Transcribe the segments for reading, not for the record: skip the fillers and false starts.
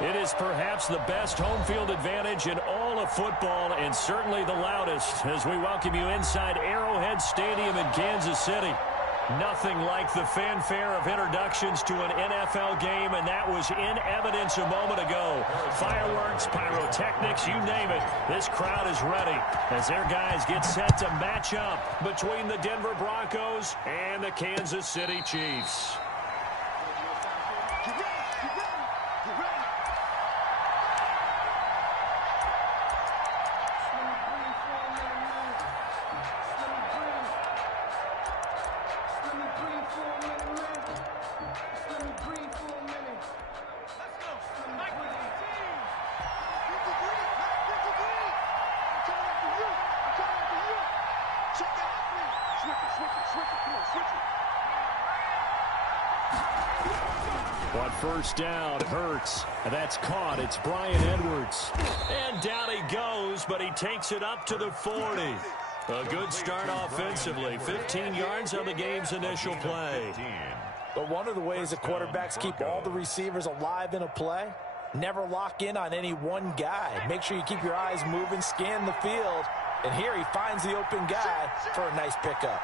It is perhaps the best home field advantage in all of football and certainly the loudest as we welcome you inside Arrowhead Stadium in Kansas City. Nothing like the fanfare of introductions to an NFL game, and that was in evidence a moment ago. Fireworks, pyrotechnics, you name it. This crowd is ready as their guys get set to match up between the Denver Broncos and the Kansas City Chiefs. First down, Hurts. That's caught. It's Bryan Edwards. And down he goes, but he takes it up to the 40. A good start offensively. 15 yards on the game's initial play. But one of the ways that quarterbacks keep all the receivers alive in a play, never lock in on any one guy. Make sure you keep your eyes moving, scan the field. And here he finds the open guy for a nice pickup.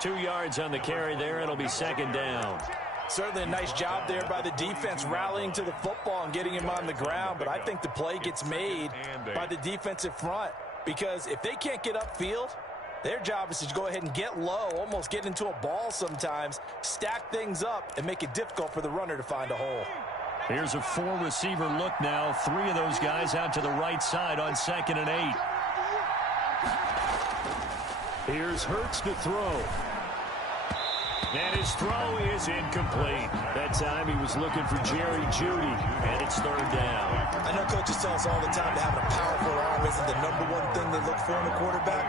2 yards on the carry there. It'll be second down. Certainly a nice job there by the defense rallying to the football and getting him on the ground. But I think the play gets made by the defensive front. Because if they can't get upfield, their job is to go ahead and get low, almost get into a ball sometimes, stack things up, and make it difficult for the runner to find a hole. Here's a four-receiver look now. 3 of those guys out to the right side on 2nd and 8. Here's Hurts to throw. And his throw is incomplete. That time he was looking for Jerry Jeudy, and it's third down. I know coaches tell us all the time that having a powerful arm isn't the #1 thing they look for in a quarterback.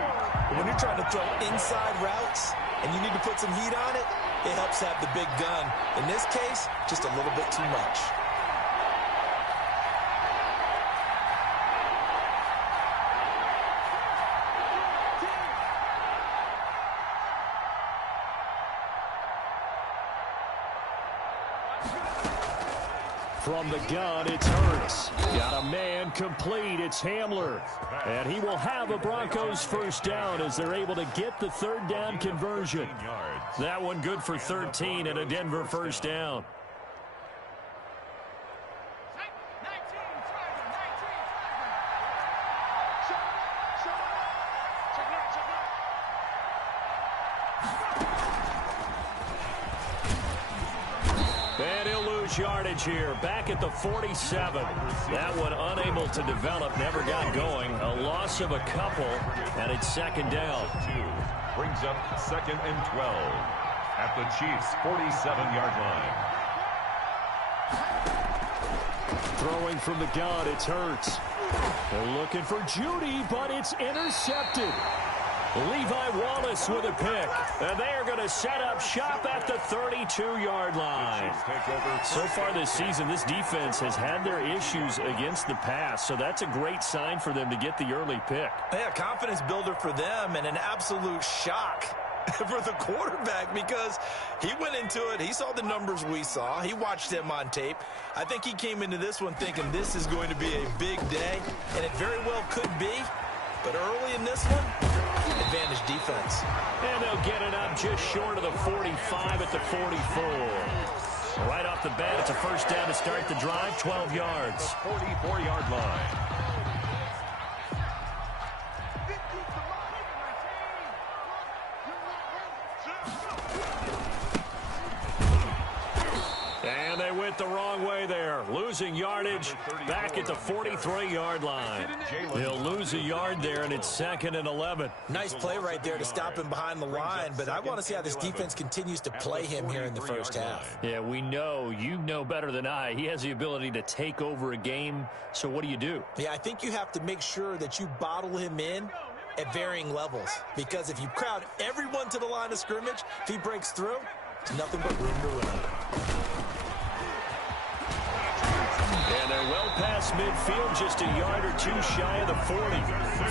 But when you're trying to throw inside routes and you need to put some heat on it, it helps have the big gun. In this case, just a little bit too much. From the gun, it's Hurts. Got a man complete. It's Hamler. And he will have a Broncos first down as they're able to get the third down conversion. That one good for 13 and a Denver first down. Yardage here, back at the 47. That one unable to develop, never got going. A loss of a couple, and it's second down. Brings up 2nd and 12 at the Chiefs' 47-yard line. Throwing from the gun, it's Hurts. They're looking for Jeudy, but it's intercepted. Levi Wallace with a pick. And they are going to set up shop at the 32-yard line. So far this season, this defense has had their issues against the pass, so that's a great sign for them to get the early pick. Yeah, confidence builder for them and an absolute shock for the quarterback because he went into it. He saw the numbers we saw. He watched them on tape. I think he came into this one thinking this is going to be a big day, and it very well could be. But early in this one, advantage defense. And they'll get it up just short of the 45 at the 44. Right off the bat, it's a first down to start the drive, 12 yards. 44-yard line. And they went the wrong way there. Losing yardage back at the 43-yard line. They'll lose a yard there, and it's 2nd and 11. Nice play right there to stop him behind the line, but I want to see how this defense continues to play him here in the first half. Yeah, we know. You know better than I. He has the ability to take over a game, so what do you do? Yeah, I think you have to make sure that you bottle him in at varying levels, because if you crowd everyone to the line of scrimmage, if he breaks through, it's nothing but room to run. And they're well past midfield, just a yard or two shy of the 40.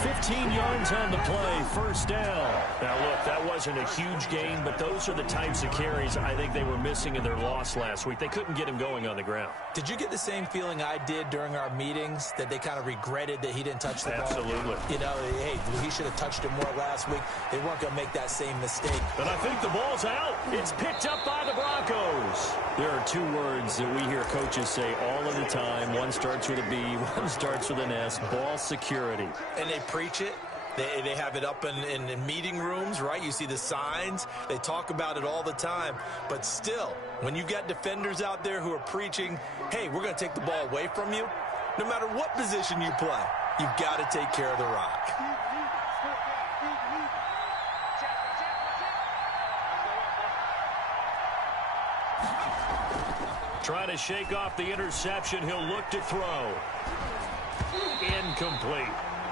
15 yards on the play, first down. Now look, that it wasn't a huge gain, but those are the types of carries I think they were missing in their loss last week. They couldn't get him going on the ground. Did you get the same feeling I did during our meetings, that they kind of regretted that he didn't touch the ball? Absolutely. You know, hey, he should have touched it more last week. They weren't going to make that same mistake. But I think the ball's out. It's picked up by the Broncos. There are two words that we hear coaches say all of the time. One starts with a B, one starts with an S. Ball security. And they preach it. They have it up in meeting rooms, right? You see the signs. They talk about it all the time. But still, when you got defenders out there who are preaching, hey, we're going to take the ball away from you, no matter what position you play, you've got to take care of the rock. Trying to shake off the interception. He'll look to throw. Incomplete.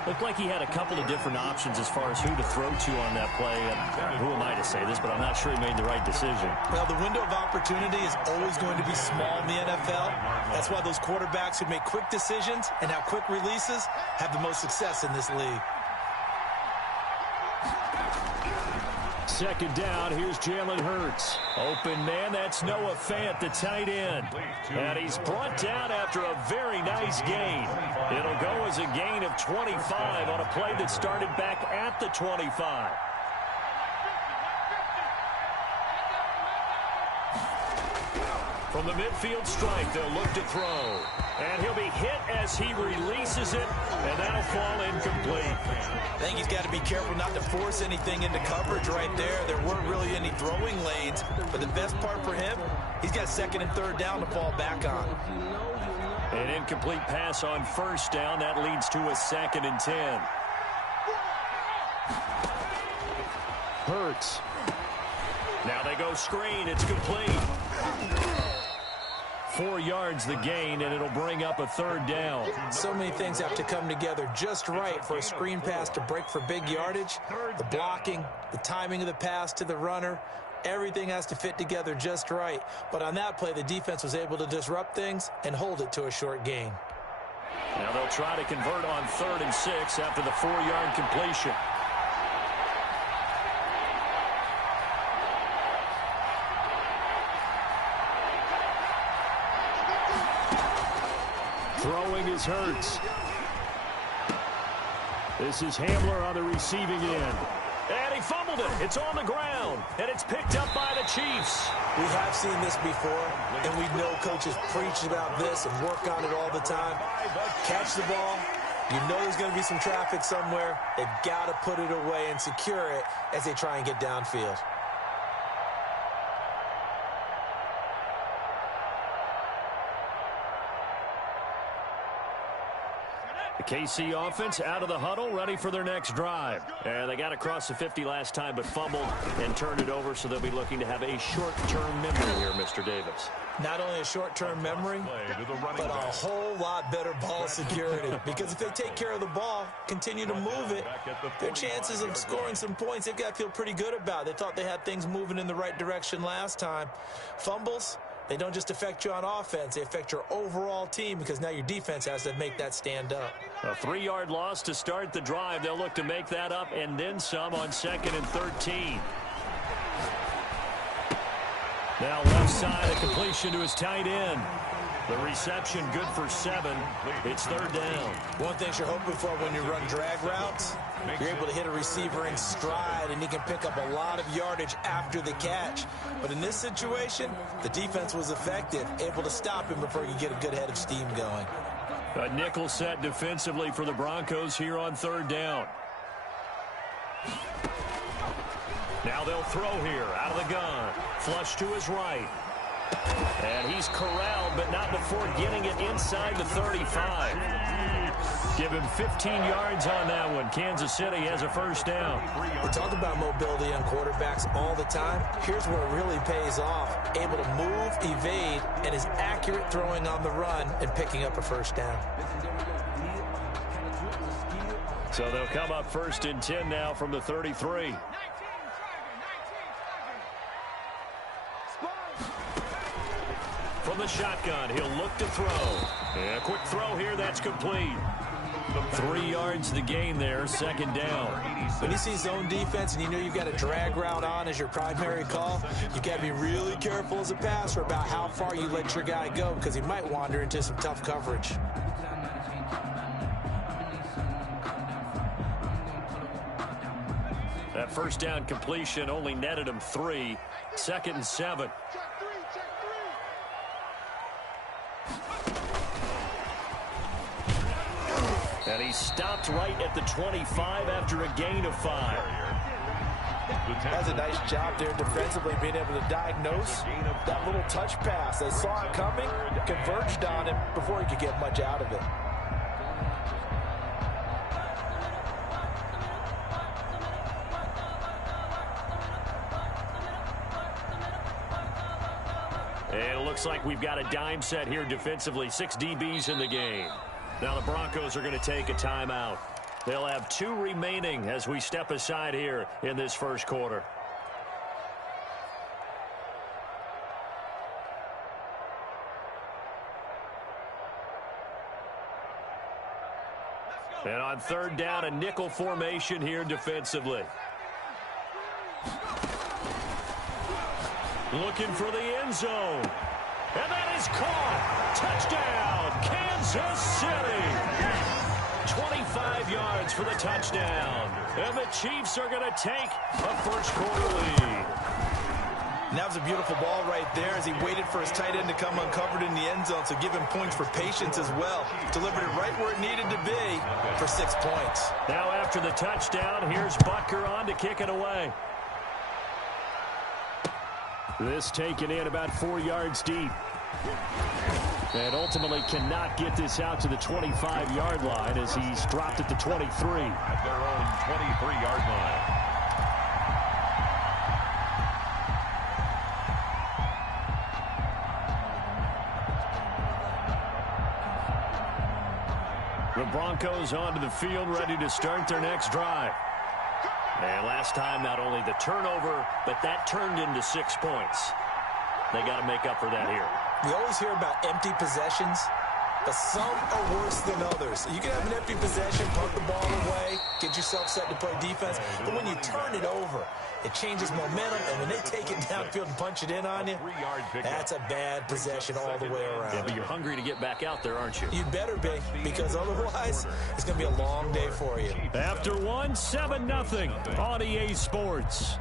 Looked like he had a couple of different options as far as who to throw to on that play. And who am I to say this, but I'm not sure he made the right decision. Well, the window of opportunity is always going to be small in the NFL. That's why those quarterbacks who make quick decisions and have quick releases have the most success in this league. Second down, here's Jalen Hurts. Open man, that's Noah Fant, the tight end. And he's brought down after a very nice gain. It'll go as a gain of 25 on a play that started back at the 25. From the midfield strike, they'll look to throw. And he'll be hit as he releases it, and that'll fall incomplete. I think he's got to be careful not to force anything into coverage right there. There weren't really any throwing lanes, but the best part for him, he's got second and third down to fall back on. An incomplete pass on first down. That leads to a 2nd and 10. Hurts. Now they go screen. It's complete. 4 yards the gain, and it'll bring up a 3rd down. So many things have to come together just right for a screen pass to break for big yardage. The blocking, the timing of the pass to the runner, everything has to fit together just right. But on that play, the defense was able to disrupt things and hold it to a short gain. Now they'll try to convert on 3rd and 6 after the 4-yard completion. Throwing is Hurts. This is Hamler on the receiving end. And he fumbled it. It's on the ground. And it's picked up by the Chiefs. We have seen this before, and we know coaches preach about this and work on it all the time. Catch the ball. You know there's going to be some traffic somewhere. They've got to put it away and secure it as they try and get downfield. The KC offense out of the huddle, ready for their next drive. And they got across the 50 last time, but fumbled and turned it over, so they'll be looking to have a short-term memory here, Mr. Davis. Not only a short-term memory, but a whole lot better ball security. Because if they take care of the ball, continue to move it, their chances of scoring some points, they've got to feel pretty good about. They thought they had things moving in the right direction last time. Fumbles, they don't just affect you on offense, they affect your overall team, because now your defense has to make that stand up. A 3-yard loss to start the drive. They'll look to make that up and then some on 2nd and 13. Now left side, a completion to his tight end. The reception good for 7. It's 3rd down. One thing you're hoping for when you run drag routes, you're able to hit a receiver in stride, and he can pick up a lot of yardage after the catch. But in this situation, the defense was effective, able to stop him before he could get a good head of steam going. A nickel set defensively for the Broncos here on 3rd down. Now they'll throw here out of the gun. Flush to his right. And he's corralled, but not before getting it inside the 35. Give him 15 yards on that one. Kansas City has a 1st down. We talk about mobility on quarterbacks all the time. Here's where it really pays off. Able to move, evade, and is accurate throwing on the run and picking up a 1st down. So they'll come up 1st and 10 now from the 33. From the shotgun, he'll look to throw. And a quick throw here, that's complete. 3 yards to gain there, second down. When you see zone defense and you know you've got a drag route on as your primary call, you've got to be really careful as a passer about how far you let your guy go because he might wander into some tough coverage. That first down completion only netted him 3. 2nd and 7. And he stopped right at the 25 after a gain of 5. That's a nice job there defensively, being able to diagnose that little touch pass. They saw it coming, converged on him before he could get much out of it. And it looks like we've got a dime set here defensively. 6 DBs in the game. Now the Broncos are going to take a timeout. They'll have 2 remaining as we step aside here in this first quarter. And on 3rd down, a nickel formation here defensively. Looking for the end zone. And that is caught. Touchdown, Kansas City. 25 yards for the touchdown. And the Chiefs are going to take a first quarter lead. And that was a beautiful ball right there as he waited for his tight end to come uncovered in the end zone, so give him points for patience as well. Delivered it right where it needed to be for 6 points. Now after the touchdown, here's Butker on to kick it away. This taken in about 4 yards deep. And ultimately cannot get this out to the 25-yard line as he's dropped at the 23. At their own 23-yard line. The Broncos onto the field, ready to start their next drive. And last time, not only the turnover, but that turned into 6 points. They got to make up for that here. We always hear about empty possessions, but some are worse than others. You can have an empty possession, punt the ball away, get yourself set to play defense, but when you turn it over, it changes momentum, and when they take it downfield and punch it in on you, that's a bad possession all the way around. Yeah, but you're hungry to get back out there, aren't you? You'd better be, because otherwise, it's going to be a long day for you. After one, 7-0 on EA Sports.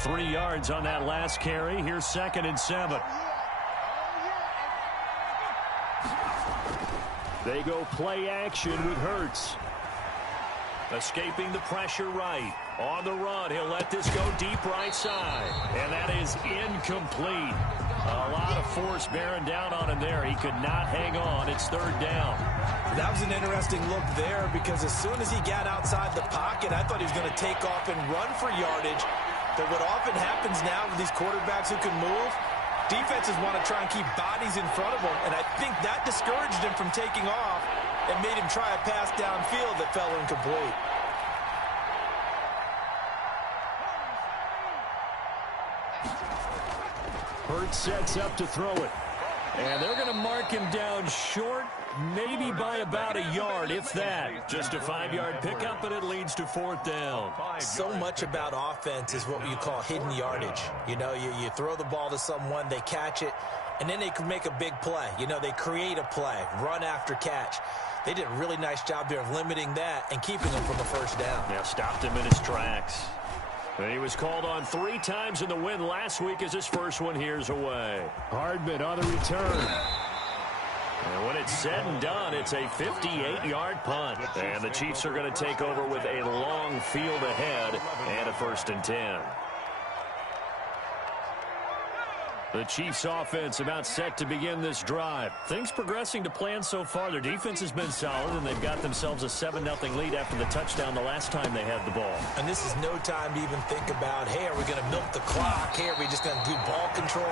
Three yards on that last carry. Here's 2nd and 7. They go play action with Hurts. Escaping the pressure right. On the run, he'll let this go deep right side. And that is incomplete. A lot of force bearing down on him there. He could not hang on. It's 3rd down. That was an interesting look there because as soon as he got outside the pocket, I thought he was going to take off and run for yardage. But what often happens now with these quarterbacks who can move, defenses want to try and keep bodies in front of them, and I think that discouraged him from taking off and made him try a pass downfield that fell incomplete. Hurts sets up to throw it. And they're going to mark him down short, maybe by about a yard, if that. Just a 5-yard pickup, and it leads to 4th down. So much about offense is what you call hidden yardage. You know, you throw the ball to someone, they catch it, and then they can make a big play. You know, they create a play, run after catch. They did a really nice job there of limiting that and keeping him from the first down. Yeah, stopped him in his tracks. And he was called on 3 times in the win last week as his first one here's away. Hardman on the return. And when it's said and done, it's a 58-yard punt. And the Chiefs are going to take over with a long field ahead and a 1st and 10. The Chiefs offense about set to begin this drive. Things progressing to plan so far. Their defense has been solid, and they've got themselves a 7-0 lead after the touchdown the last time they had the ball. And this is no time to even think about, hey, are we going to milk the clock? Hey, are we just going to do ball control?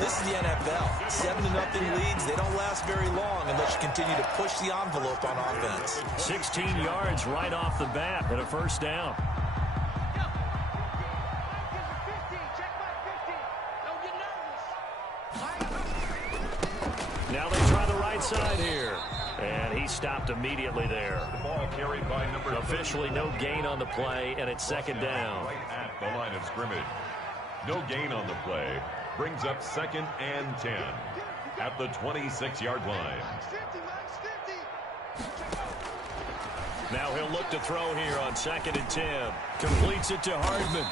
This is the NFL. 7-0 leads, they don't last very long unless you continue to push the envelope on offense. 16 yards right off the bat and a first down. Now they try the right side here. And he stopped immediately there. The ball carried by number officially no gain on the play, and it's second down. Right at the line of scrimmage. No gain on the play. Brings up 2nd and 10 at the 26-yard line. Now he'll look to throw here on 2nd and 10. Completes it to Hardman.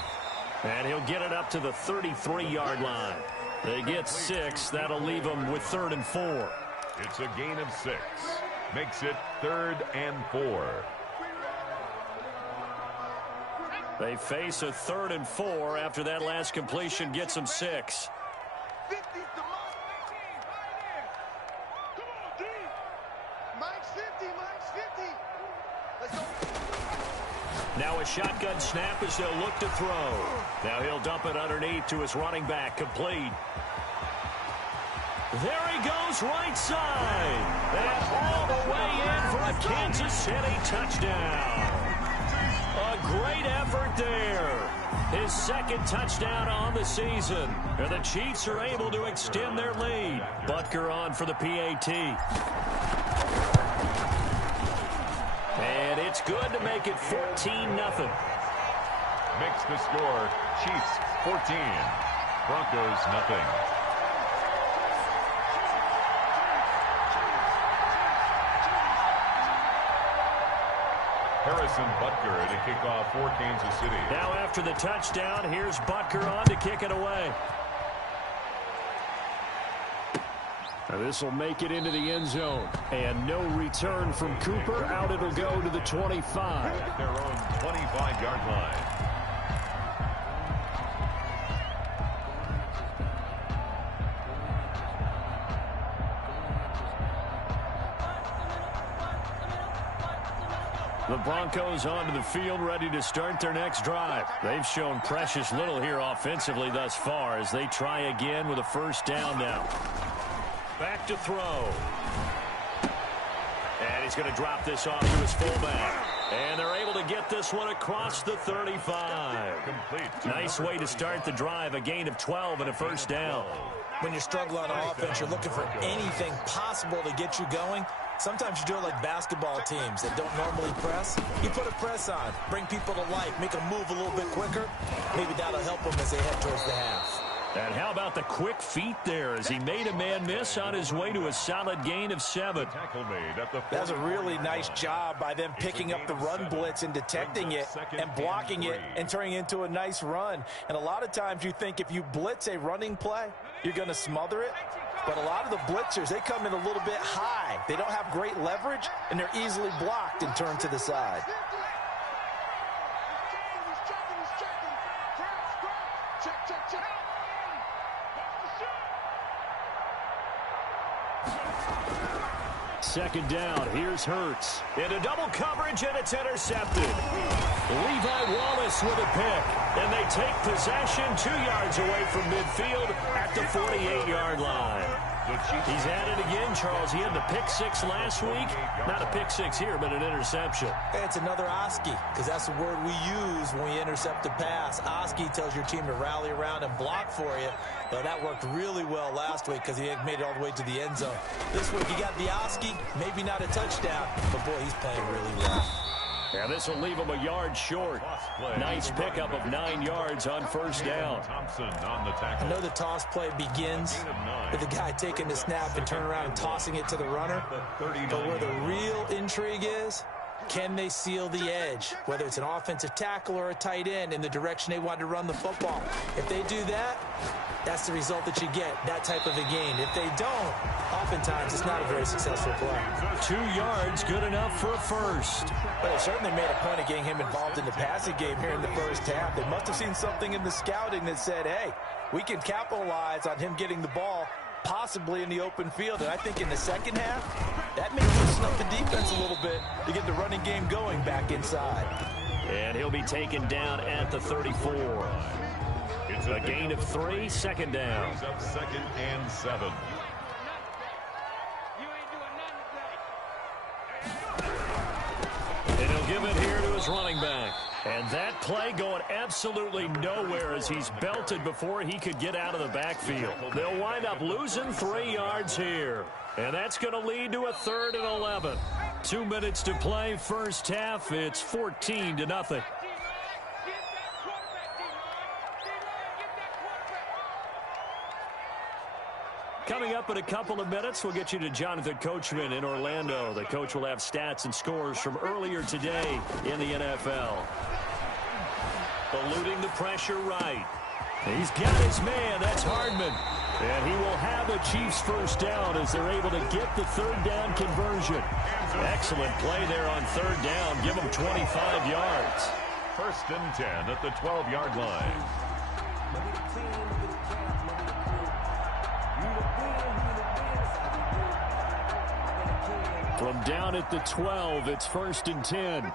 And he'll get it up to the 33-yard line. They get 6. That'll leave them with 3rd and 4. It's a gain of 6. Makes it 3rd and 4. They face a 3rd and 4 after that last completion gets them 6. Now a shotgun snap as they'll look to throw. Now he'll dump it underneath to his running back. Complete. There he goes, right side. And all the way in for a Kansas City touchdown. A great effort there. His 2nd touchdown on the season. And the Chiefs are able to extend their lead. Butker on for the PAT. And it's good to make it 14-0. Makes the score Chiefs 14. Broncos nothing. Harrison Butker to kick off for Kansas City. Now after the touchdown, here's Butker on to kick it away. Now this will make it into the end zone. And no return from Cooper. Out it'll go to the 25. At their own 25-yard line. The Broncos onto the field, ready to start their next drive. They've shown precious little here offensively thus far as they try again with a first down now. Back to throw. And he's going to drop this off to his fullback. And they're able to get this one across the 35. Complete. Nice way to start the drive. A gain of 12 and a first down. When you're struggling on offense, you're looking for anything possible to get you going. Sometimes you do it like basketball teams that don't normally press. You put a press on, bring people to life, make them move a little bit quicker. Maybe that'll help them as they head towards the half. And how about the quick feet there as he made a man miss on his way to a solid gain of 7. That's a really nice job by them picking up the run blitz and detecting it and blocking it and turning it into a nice run. And a lot of times you think if you blitz a running play, you're going to smother it. But a lot of the blitzers, they come in a little bit high. They don't have great leverage, and they're easily blocked and turned to the side. Second down, here's Hurts. Into double coverage, and it's intercepted. Levi Wallace with a pick, and they take possession 2 yards away from midfield at the 48-yard line. He's at it again, Charles. He had the pick 6 last week. Not a pick 6 here, but an interception. It's another Oski, because that's the word we use when we intercept a pass. Oski tells your team to rally around and block for you. But that worked really well last week because he made it all the way to the end zone. This week he got the Oski, maybe not a touchdown, but boy, he's playing really well. Yeah, this will leave him a yard short. Nice pickup of 9 yards on first down. I know the toss play begins with the guy taking the snap and turning around and tossing it to the runner. But where the real intrigue is Can they seal the edge, whether it's an offensive tackle or a tight end, in the direction they want to run the football? If they do that, that's the result that you get, that type of a game. If they don't, oftentimes it's not a very successful play. 2 yards, good enough for a first. But they certainly made a point of getting him involved in the passing game here in the first half. They must have seen something in the scouting that said, hey, we can capitalize on him getting the ball possibly in the open field. And I think in the second half, that may loosen up the defense a little bit to get the running game going back inside. And he'll be taken down at the 34. It's a gain of 3, second down. Up 2nd and 7. And he'll give it here to his running back. And that play going absolutely nowhere as he's belted before he could get out of the backfield. They'll wind up losing 3 yards here. And that's going to lead to a 3rd and 11. 2 minutes to play, first half. It's 14-0. Coming up in a couple of minutes, we'll get you to Jonathan Coachman in Orlando. The coach will have stats and scores from earlier today in the NFL. Eluding the pressure right. He's got his man. That's Hardman. And he will have a Chiefs first down as they're able to get the 3rd down conversion. Excellent play there on 3rd down. Give them 25 yards. 1st and 10 at the 12-yard line. From down at the 12, it's 1st and 10.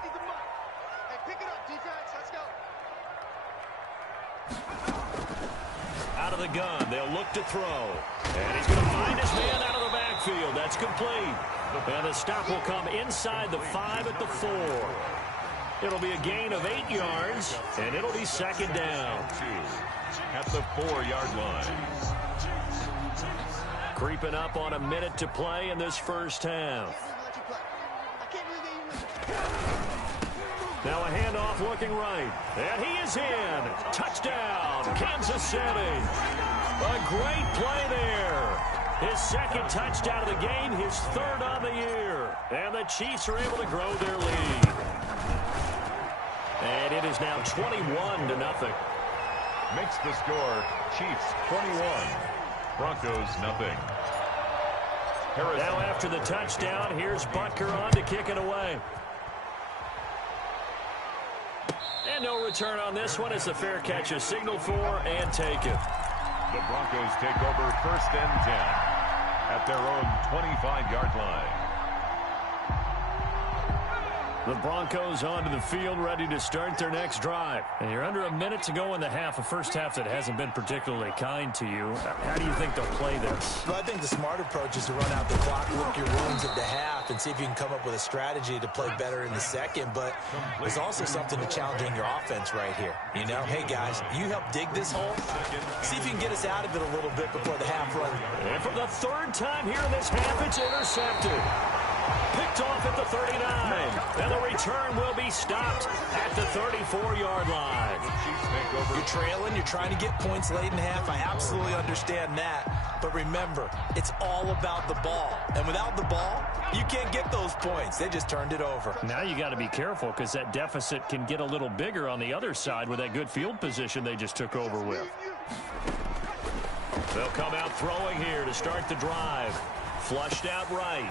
Out of the gun, they'll look to throw. And he's going to find his man out of the backfield. That's complete. And the stop will come inside the 5 at the 4. It'll be a gain of 8 yards, and it'll be 2nd down. At the 4-yard line. Creeping up on a minute to play in this first half. Now a handoff looking right. And he is in. Touchdown, Kansas City. A great play there. His 2nd touchdown of the game, his 3rd on the year. And the Chiefs are able to grow their lead. And it is now 21-0. Makes the score Chiefs 21. Broncos nothing. Now after the touchdown, here's Butker on to kick it away. And no return on this one. It's a fair catch, a signal for, and take it. The Broncos take over 1st and 10 at their own 25-yard line. The Broncos onto the field, ready to start their next drive. And you're under a minute to go in the half, a first half that hasn't been particularly kind to you. How do you think they'll play this? Well, I think the smart approach is to run out the clock, lick your wounds at the half, and see if you can come up with a strategy to play better in the second. But there's also something to challenging your offense right here. You know, hey, guys, you help dig this hole. See if you can get us out of it a little bit before the half run. And for the 3rd time here in this half, it's intercepted. Picked off at the 39. And the return will be stopped at the 34-yard line. You're trailing. You're trying to get points late in half. I absolutely understand that. But remember, it's all about the ball. And without the ball, you can't get those points. They just turned it over. Now you got to be careful because that deficit can get a little bigger on the other side with that good field position they just took over with. They'll come out throwing here to start the drive. Flushed out right.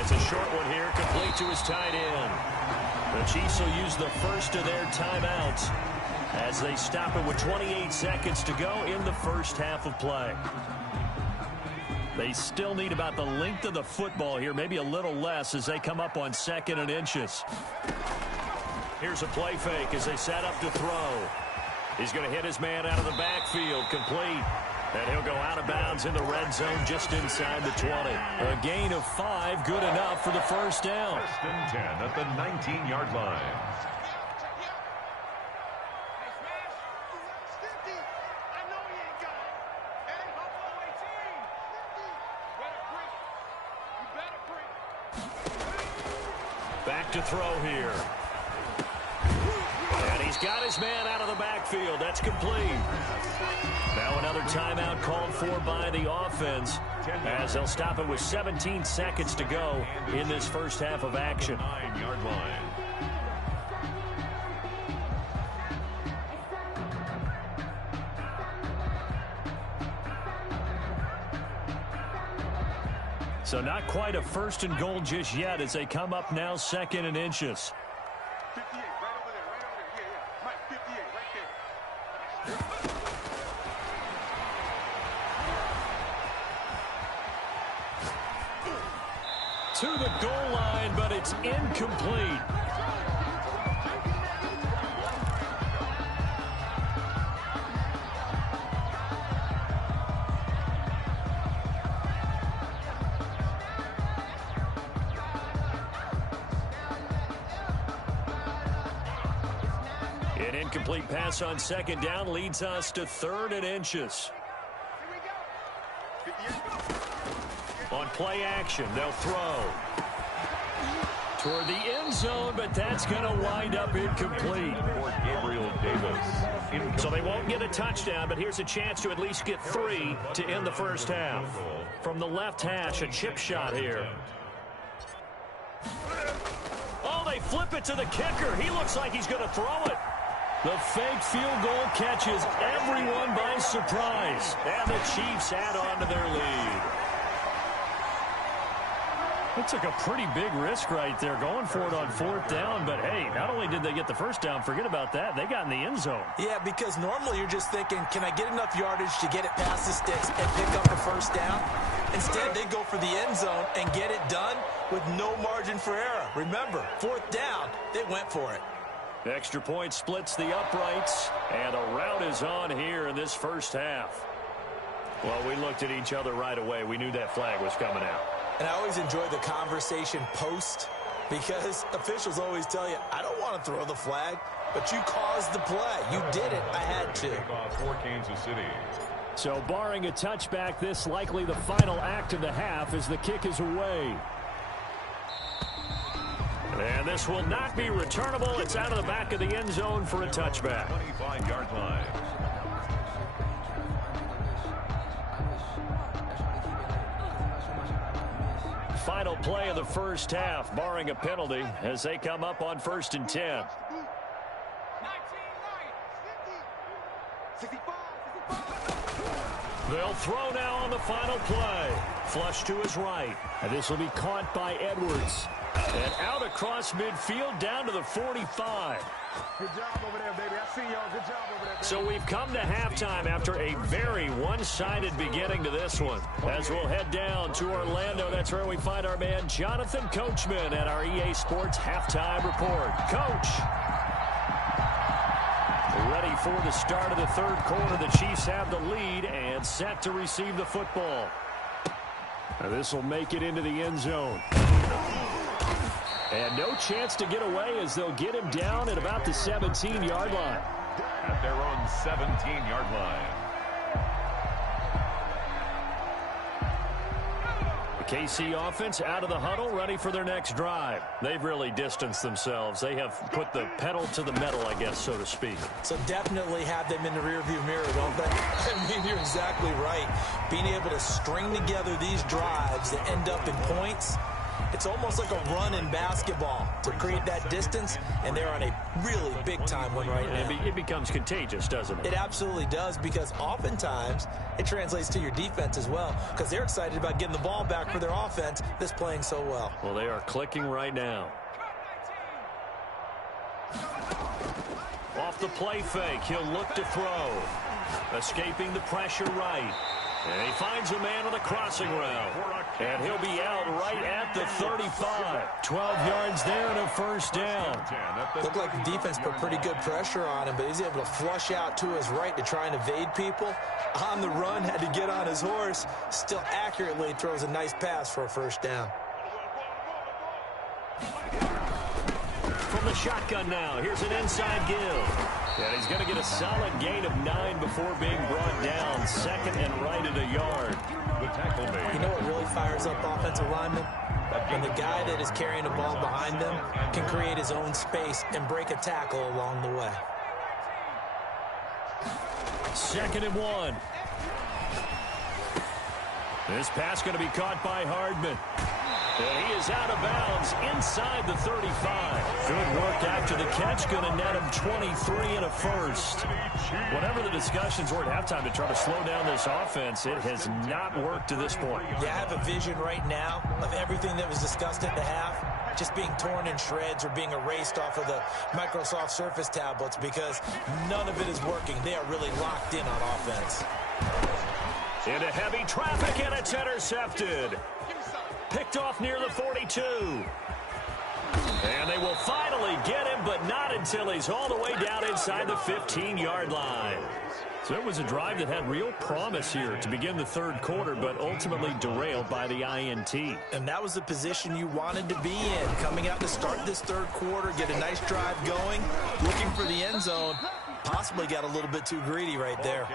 It's a short one here, complete to his tight end. The Chiefs will use the first of their timeouts as they stop it with 28 seconds to go in the first half of play. They still need about the length of the football here, maybe a little less as they come up on 2nd and inches. Here's a play fake as they set up to throw. He's going to hit his man out of the backfield, complete. And he'll go out of bounds in the red zone just inside the 20. A gain of 5, good enough for the first down. 1st and 10 at the 19-yard line. Back to throw here. And he's got his man out of the backfield. That's complete. Now another timeout called for by the offense as they'll stop it with 17 seconds to go in this first half of action. 9-yard line. So not quite a first and goal just yet as they come up now 2nd and inches. 58, right over there, right over there. Yeah. Mike, 58, right there. To the goal line, but it's incomplete. An incomplete pass on 2nd down leads us to 3rd and inches. On play action, they'll throw toward the end zone, but that's going to wind up incomplete. For Gabriel Davis. So they won't get a touchdown, but here's a chance to at least get 3 to end the first half. From the left hash, a chip shot here. Oh, they flip it to the kicker. He looks like he's going to throw it. The fake field goal catches everyone by surprise, and the Chiefs add on to their lead. It took a pretty big risk right there going for it on 4th down, but hey, not only did they get the first down, forget about that, they got in the end zone. Yeah, because normally you're just thinking, can I get enough yardage to get it past the sticks and pick up the first down? Instead, they go for the end zone and get it done with no margin for error. Remember, 4th down, they went for it. The extra point splits the uprights, and a rout is on here in this first half. Well, we looked at each other right away. We knew that flag was coming out. And I always enjoy the conversation post because officials always tell you, I don't want to throw the flag, but you caused the play. You did it. I had to. For Kansas City. So barring a touchback, this likely the final act of the half as the kick is away. And this will not be returnable. It's out of the back of the end zone for a touchback. 25-yard line. Final play of the first half, barring a penalty, as they come up on 1st and 10. They'll throw now on the final play. Flush to his right. And this will be caught by Edwards. And out across midfield down to the 45. Good job over there, baby. I see y'all. Good job over there, baby. So we've come to halftime after a very one-sided beginning to this one. As we'll head down to Orlando, that's where we find our man Jonathan Coachman at our EA Sports Halftime Report. Coach. Ready for the start of the 3rd quarter. The Chiefs have the lead and set to receive the football. Now this will make it into the end zone. And no chance to get away as they'll get him down at about the 17-yard line. At their own 17-yard line. The KC offense out of the huddle, ready for their next drive. They've really distanced themselves. They have put the pedal to the metal, I guess, so to speak. So definitely have them in the rearview mirror, don't they? I mean, you're exactly right. Being able to string together these drives that end up in points, it's almost like a run in basketball to create that distance, and they're on a really big-time one right now. It becomes contagious, doesn't it? It absolutely does, because oftentimes it translates to your defense as well, because they're excited about getting the ball back for their offense that's playing so well. Well, they are clicking right now. Off the play fake, he'll look to throw. Escaping the pressure right. And he finds a man on the crossing route. And he'll be out right at the 35. 12 yards there and a first down. Looked like the defense put pretty good pressure on him, but he's able to flush out to his right to try and evade people. On the run, had to get on his horse. Still accurately throws a nice pass for a first down. From the shotgun now, here's an inside give. And he's going to get a solid gain of 9 before being brought down. 2nd and right at a yard. The tackle made. You know what really fires up offensive linemen? When the guy that is carrying the ball behind them can create his own space and break a tackle along the way. 2nd and 1. This pass going to be caught by Hardman. And he is out of bounds inside the 35. Good work after the catch. Going to net him 23 and a first. Whatever the discussions were at halftime to try to slow down this offense, it has not worked to this point. Yeah, I have a vision right now of everything that was discussed at the half just being torn in shreds or being erased off of the Microsoft Surface tablets because none of it is working. They are really locked in on offense. Into heavy traffic, and it's intercepted. Picked off near the 42. And they will finally get him, but not until he's all the way down inside the 15-yard line. So it was a drive that had real promise here to begin the third quarter, but ultimately derailed by the INT. And that was the position you wanted to be in. Coming out to start this third quarter, get a nice drive going, looking for the end zone. Possibly got a little bit too greedy right there.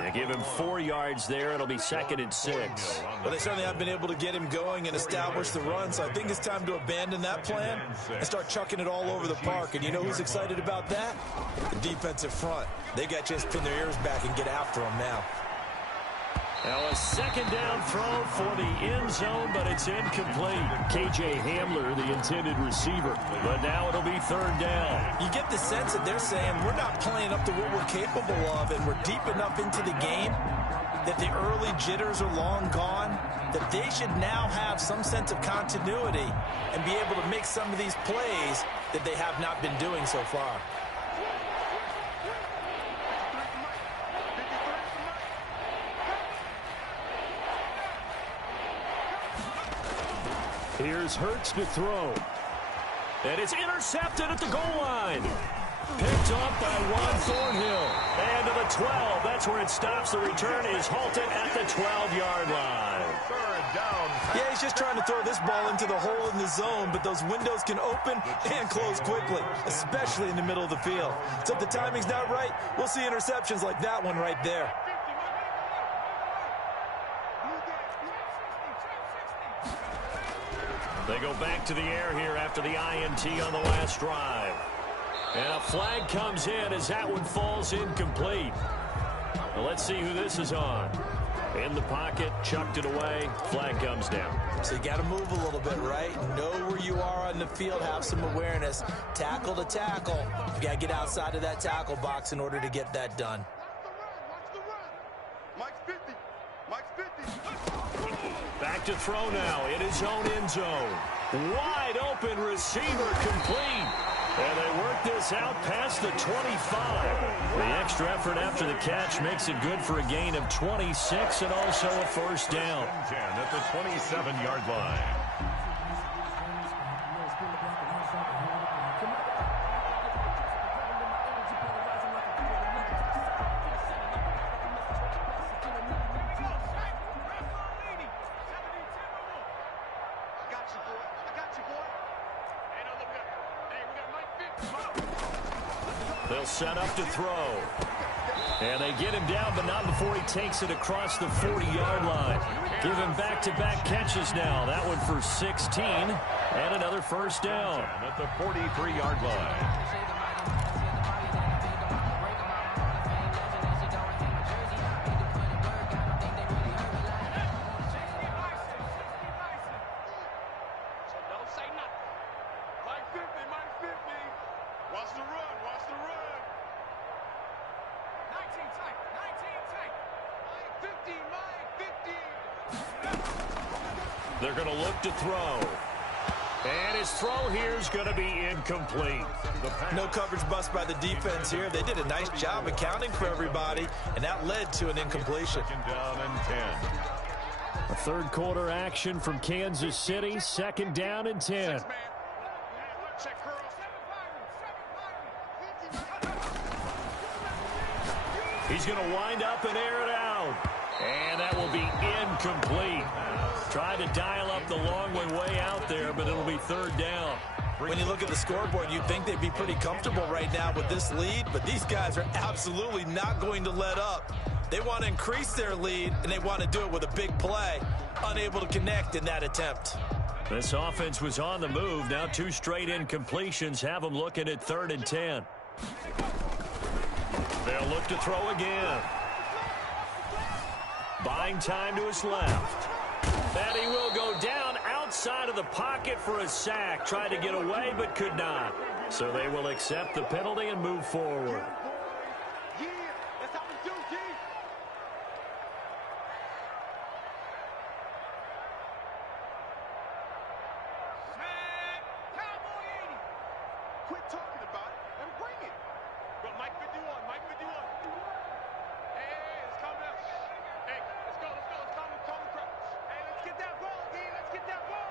They give him 4 yards there. It'll be 2nd and 6. Well, they certainly have been able to get him going and establish the run, so I think it's time to abandon that plan and start chucking it all over the park. And you know who's excited about that? The defensive front. They got to just pin their ears back and get after him now. Now a 2nd down throw for the end zone, but it's incomplete. KJ Hamler, the intended receiver. But now it'll be 3rd down. You get the sense that they're saying we're not playing up to what we're capable of, and we're deep enough into the game that the early jitters are long gone, that they should now have some sense of continuity and be able to make some of these plays that they have not been doing so far. Here's Hurts to throw. And it's intercepted at the goal line. Picked off by Juan Thornhill. And to the 12. That's where it stops. The return is halted at the 12-yard line. Yeah, he's just trying to throw this ball into the hole in the zone, but those windows can open and close quickly, especially in the middle of the field. So if the timing's not right, we'll see interceptions like that one right there. They go back to the air here after the INT on the last drive. And a flag comes in as that one falls incomplete. Well, let's see who this is on. In the pocket, chucked it away, flag comes down. So you got to move a little bit, right? Know where you are on the field, have some awareness. Tackle to tackle. You got to get outside of that tackle box in order to get that done. Back to throw now in his own end zone. Wide open receiver complete. And they work this out past the 25. The extra effort after the catch makes it good for a gain of 26 and also a first down. 10 at the 27-yard line. They'll set up to throw. And they get him down, but not before he takes it across the 40-yard line. Give him back-to-back catches now. That one for 16 and another first down. At the 43-yard line. They're going to look to throw. And his throw here is going to be incomplete. No coverage bust by the defense here. They did a nice job accounting for everybody, and that led to an incompletion. 2nd down and 10. A third quarter action from Kansas City. 2nd down and 10. He's going to wind up and air it out. And that will be incomplete. Tried to dial up the long way out there, but it'll be 3rd down. When you look at the scoreboard, you'd think they'd be pretty comfortable right now with this lead, but these guys are absolutely not going to let up. They want to increase their lead, and they want to do it with a big play. Unable to connect in that attempt. This offense was on the move. Now 2 straight incompletions have them looking at 3rd and 10. They'll look to throw again. Buying time to his left. And he will go down outside of the pocket for a sack. Tried to get away, but could not. So they will accept the penalty and move forward. Yeah, that's how we do, G. Snap! Cowboy 80! Quit talking about it and bring it. Go, Mike 51, Mike 51. Hey, let's calm down. Hey, let's go, let's calm the crowd. Hey, let's get that ball, D, let's get that ball.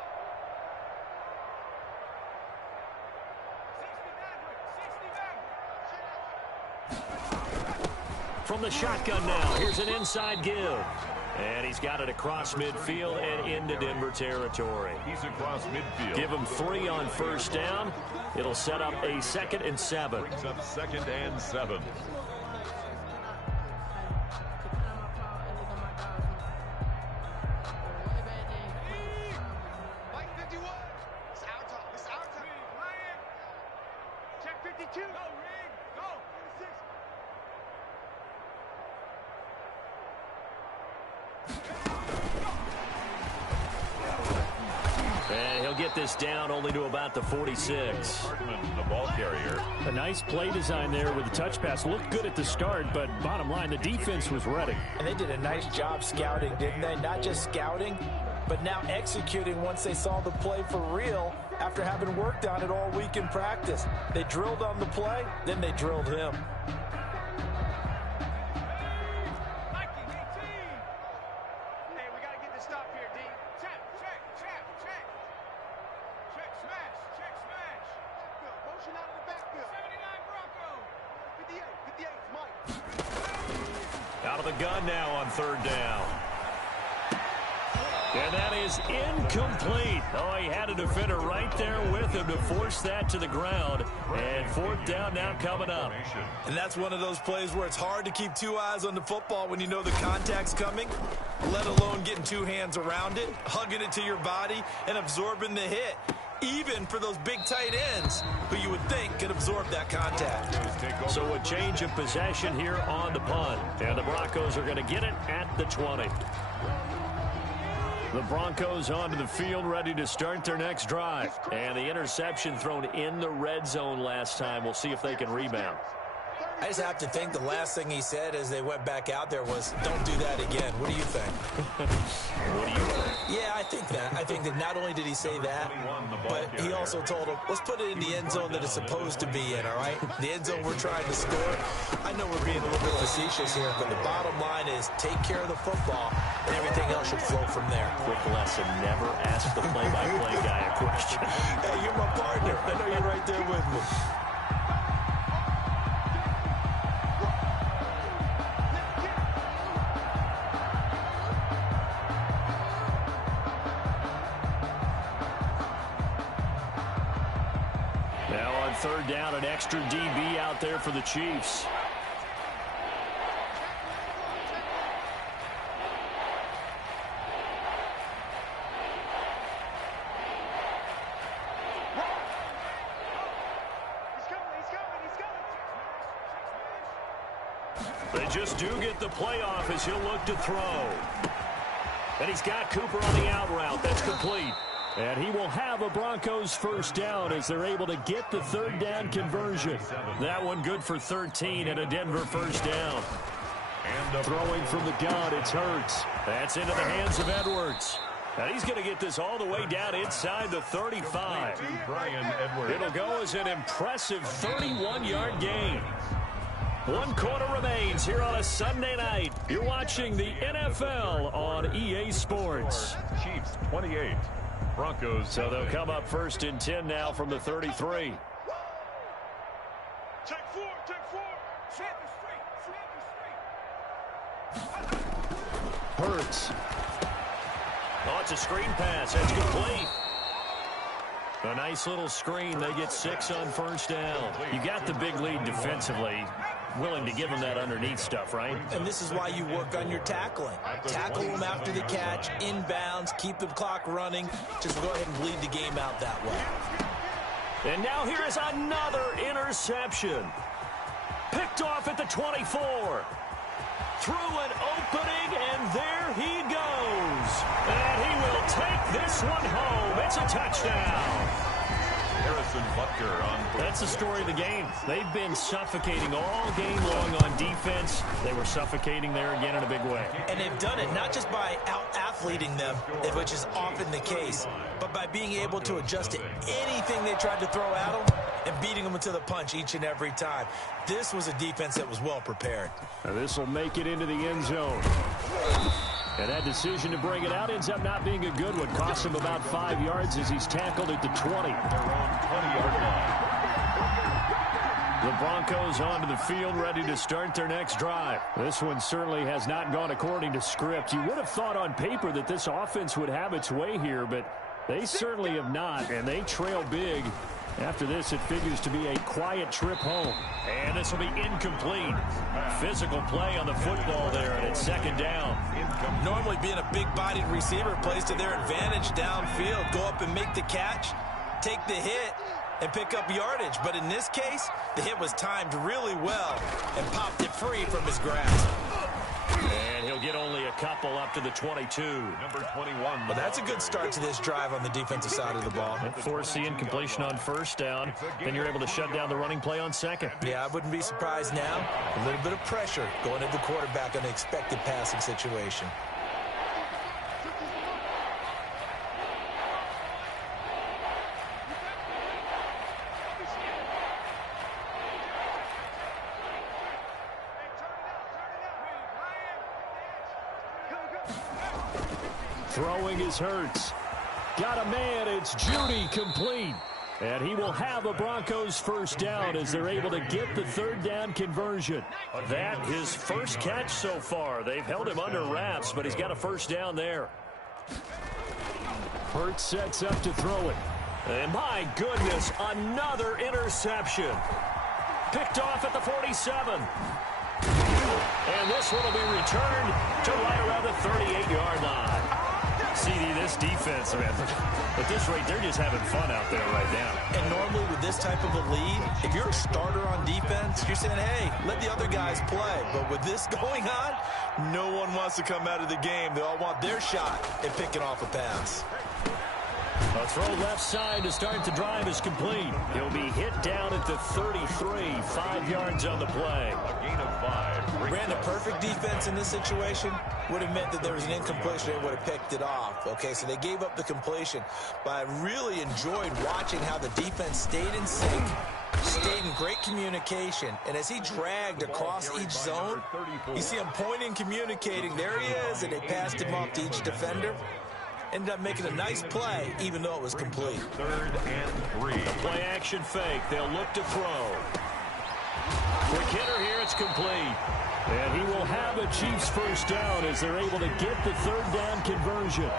60 From the shotgun now, here's an inside give. And he's got it across midfield and into Denver territory. He's across midfield. Give him 3 on first down. It'll set up a 2nd and 7. Brings up 2nd and 7. Mike 51. It's our time. It's our time. Ryan. Check 52. Go, Rig. Go. 56. And he'll get this down only to about the 46. Hartman, the ball carrier. A nice play design there with the touch pass. Looked good at the start, but bottom line, the defense was ready. And they did a nice job scouting, didn't they? Not just scouting, but now executing once they saw the play for real after having worked on it all week in practice. They drilled on the play, then they drilled him. Hey, we gotta get this stop here, D. Check, check, check, check. Check, smash, check, smash. Backfield, motion out of the backfield. 79 Bronco. 58, 58, Mike. Out of the gun now on 3rd down. And that is incomplete. Oh, he had a defender right there with him to force that to the ground. And 4th down now coming up. And that's one of those plays where it's hard to keep 2 eyes on the football when you know the contact's coming, let alone getting 2 hands around it, hugging it to your body, and absorbing the hit. Even for those big tight ends who you would think could absorb that contact. So a change of possession here on the punt. And the Broncos are going to get it at the 20. The Broncos onto the field, ready to start their next drive. And the interception thrown in the red zone last time. We'll see if they can rebound. I just have to think the last thing he said as they went back out there was, don't do that again. What do you think? What do you think? Yeah, I think that. I think that not only did he say that, but he also told him, let's put it in the end zone that it's supposed to be in, all right? The end zone we're trying to score. I know we're being a little bit facetious here, but the bottom line is take care of the football, and everything else should flow from there. Quick lesson, never ask the play-by-play guy a question. Hey, you're my partner. I know you're right there with me. Now on 3rd down, an extra DB out there for the Chiefs. They just do get the playoff as he'll look to throw. And he's got Cooper on the out route. That's complete. And he will have a Broncos 1st down as they're able to get the 3rd down conversion. That one good for 13 and a Denver 1st down. And throwing from the gun, it's Hurts. That's into the hands of Edwards. And he's going to get this all the way down inside the 35. Brian Edwards. It'll go as an impressive 31-yard gain. 1 quarter remains here on a Sunday night. You're watching the NFL on EA Sports. Chiefs 28. Broncos. So they'll come up 1st and 10 now from the 33. Check 4, check 4. Snap it straight, Hurts. Oh, it's a screen pass. That's complete. A nice little screen. They get 6 on 1st down. You got the big lead defensively. Willing to give them that underneath stuff, right? And this is why you work on your tackling. Tackle them after the catch, inbounds, keep the clock running. Just go ahead and bleed the game out that way. And now here is another interception. Picked off at the 24. Through an opening, and there he goes. And he will take this one home. It's a touchdown. Harrison Butker on. That's the story of the game. They've been suffocating all game long on defense. They were suffocating there again in a big way. And they've done it not just by out-athleting them, which is often the case, but by being able to adjust to anything they tried to throw at them and beating them to the punch each and every time. This was a defense that was well prepared. Now this will make it into the end zone. And that decision to bring it out ends up not being a good one. Costs him about 5 yards as he's tackled at the 20. Their own 20-yard line. The Broncos onto the field, ready to start their next drive. This one certainly has not gone according to script. You would have thought on paper that this offense would have its way here, but they certainly have not, and they trail big. After this, it figures to be a quiet trip home. And this will be incomplete. Physical play on the football there, and it's second down. Normally being a big-bodied receiver plays to their advantage downfield. Go up and make the catch, take the hit, and pick up yardage. But in this case, the hit was timed really well and popped it free from his grasp. And he'll get only a couple up to the 22. Number 21. Well, that's a good start to this drive on the defensive side of the ball. Force the incompletion on first down. Then you're able to shut down the running play on second. Yeah, I wouldn't be surprised now. A little bit of pressure going at the quarterback on the expected passing situation. Throwing is Hurts. Got a man. It's Judy complete. And he will have a Broncos first down as they're able to get the third down conversion. That his first catch so far. They've held him under wraps, but he's got a first down there. Hurts sets up to throw it. And my goodness, another interception. Picked off at the 47. And this one will be returned to right around the 38-yard line. CD, this defense, man, at this rate, they're just having fun out there right now. And normally with this type of a lead, if you're a starter on defense, you're saying, hey, let the other guys play. But with this going on, no one wants to come out of the game. They all want their shot at picking off a pass. A throw left side to start the drive is complete. He'll be hit down at the 33, 5 yards on the play. A gain of 5. Ran the perfect defense in this situation. Would have meant that there was an incompletion. They would have picked it off. Okay, so they gave up the completion. But I really enjoyed watching how the defense stayed in sync, stayed in great communication. And as he dragged across each zone, you see him pointing, communicating. There he is, and they passed him off to each defender. Ended up making a nice play, even though it was complete. 3rd and 3. Play action fake. They'll look to throw. Quick hitter here. It's complete. And he will have a Chiefs first down as they're able to get the third down conversion.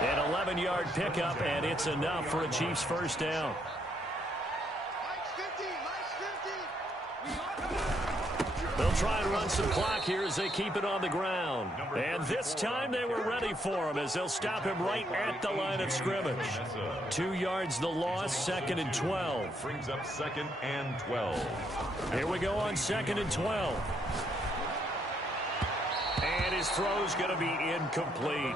An 11-yard pickup, and it's enough for a Chiefs first down. They'll try and run some clock here as they keep it on the ground. And this time they were ready for him as they'll stop him right at the line of scrimmage. 2 yards the loss, 2nd and 12. Brings up 2nd and 12. Here we go on 2nd and 12. And his throw's going to be incomplete.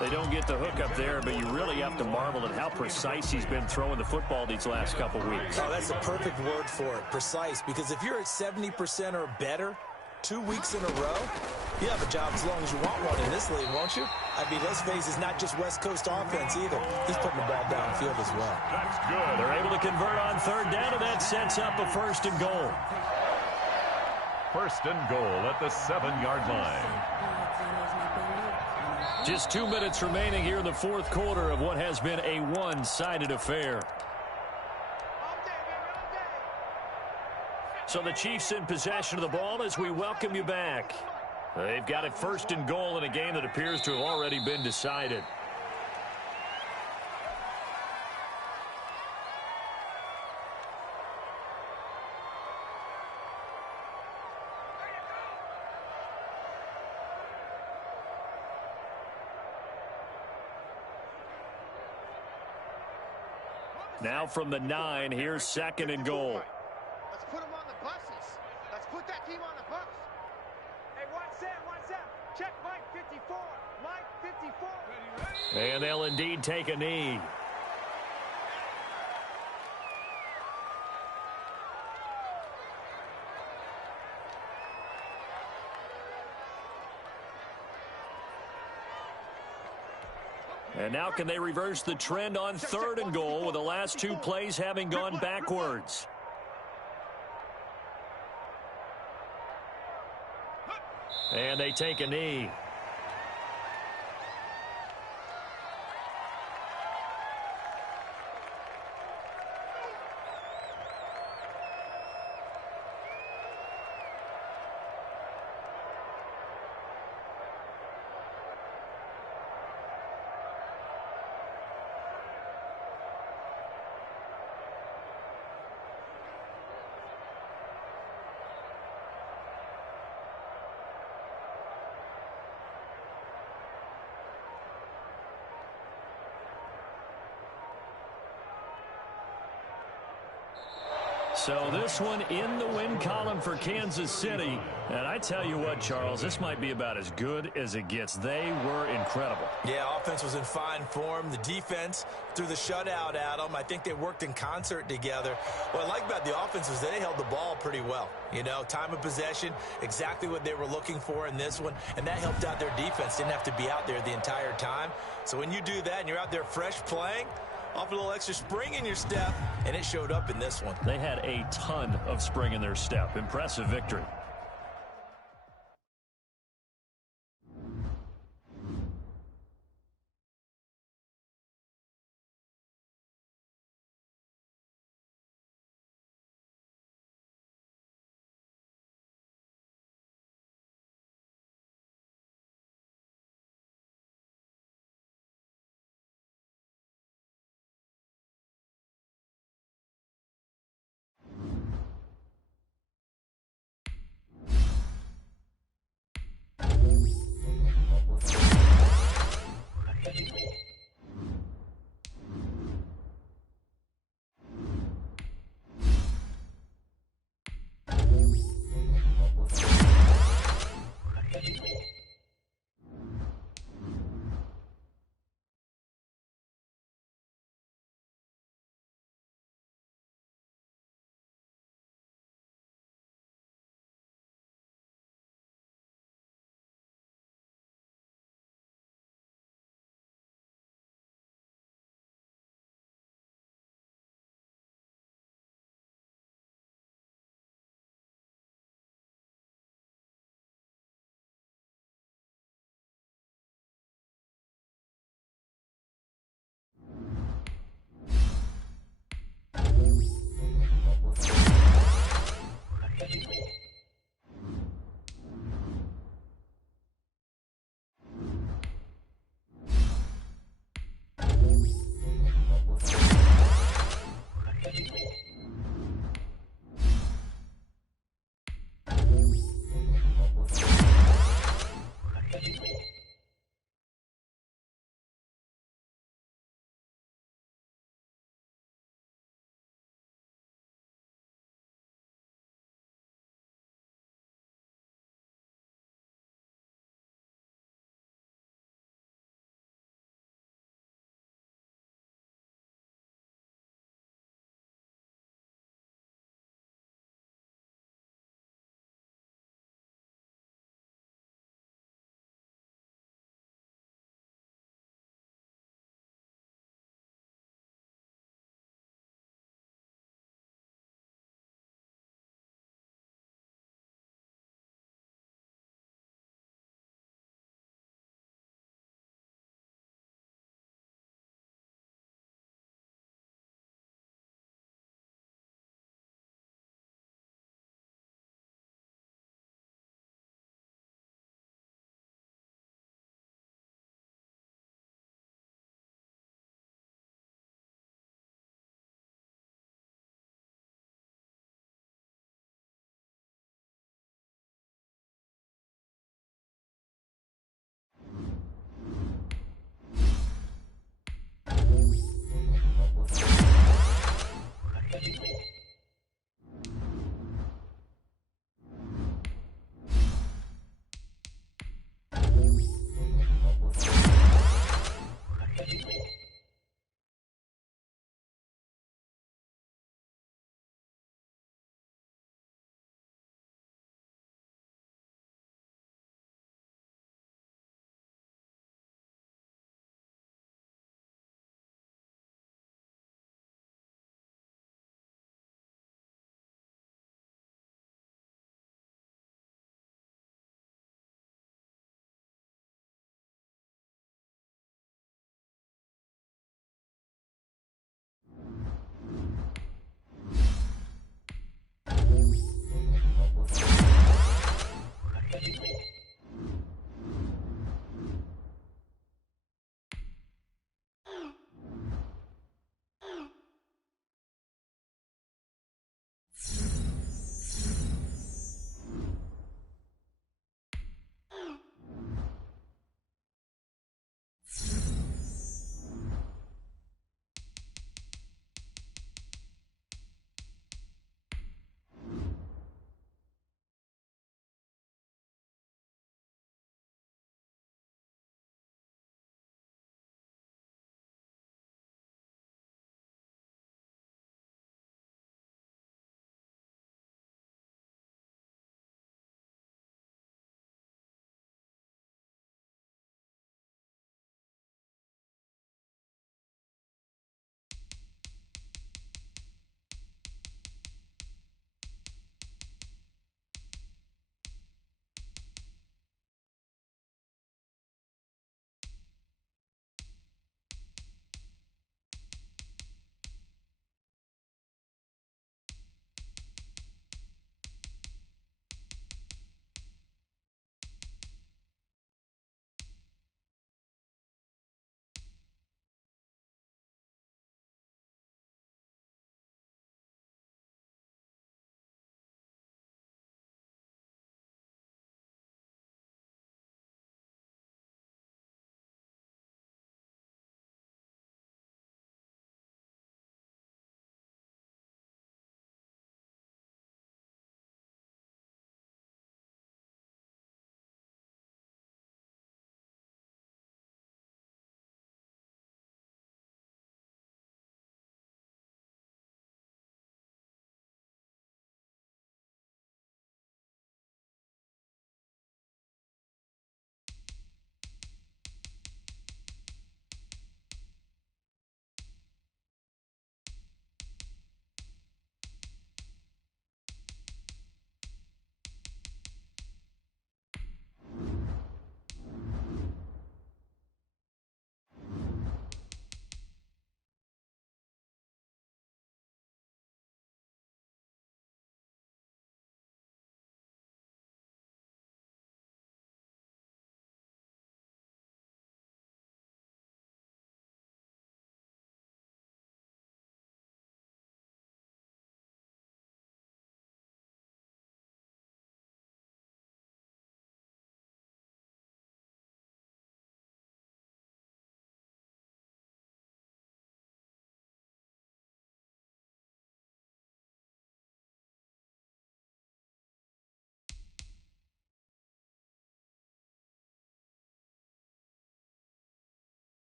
They don't get the hook up there, but you really have to marvel at how precise he's been throwing the football these last couple weeks. Oh, that's the perfect word for it, precise. Because if you're at 70% or better 2 weeks in a row, you have a job as long as you want one in this league, won't you? I mean, let's face it, it's not just West Coast offense either. He's putting the ball downfield as well. That's good. They're able to convert on 3rd down, and that sets up a 1st and goal. 1st and goal at the 7-yard line. Just 2 minutes remaining here in the 4th quarter of what has been a one-sided affair. So the Chiefs in possession of the ball as we welcome you back. They've got it 1st and goal in a game that appears to have already been decided. Now from the 9, here's 2nd and goal. Let's put them on the buses. Let's put that team on the bus. Hey, one Sam. Check Mike 54. Mike 54. And they'll indeed take a knee. And now can they reverse the trend on 3rd and goal with the last 2 plays having gone backwards? And they take a knee. So this one in the win column for Kansas City. And I tell you what, Charles, this might be about as good as it gets. They were incredible. Yeah, offense was in fine form. The defense threw the shutout at them. I think they worked in concert together. What I like about the offense was they held the ball pretty well. You know, time of possession, exactly what they were looking for in this one. And that helped out their defense. Didn't have to be out there the entire time. So when you do that and you're out there fresh playing, off a little extra spring in your step, and it showed up in this one. They had a ton of spring in their step. Impressive victory.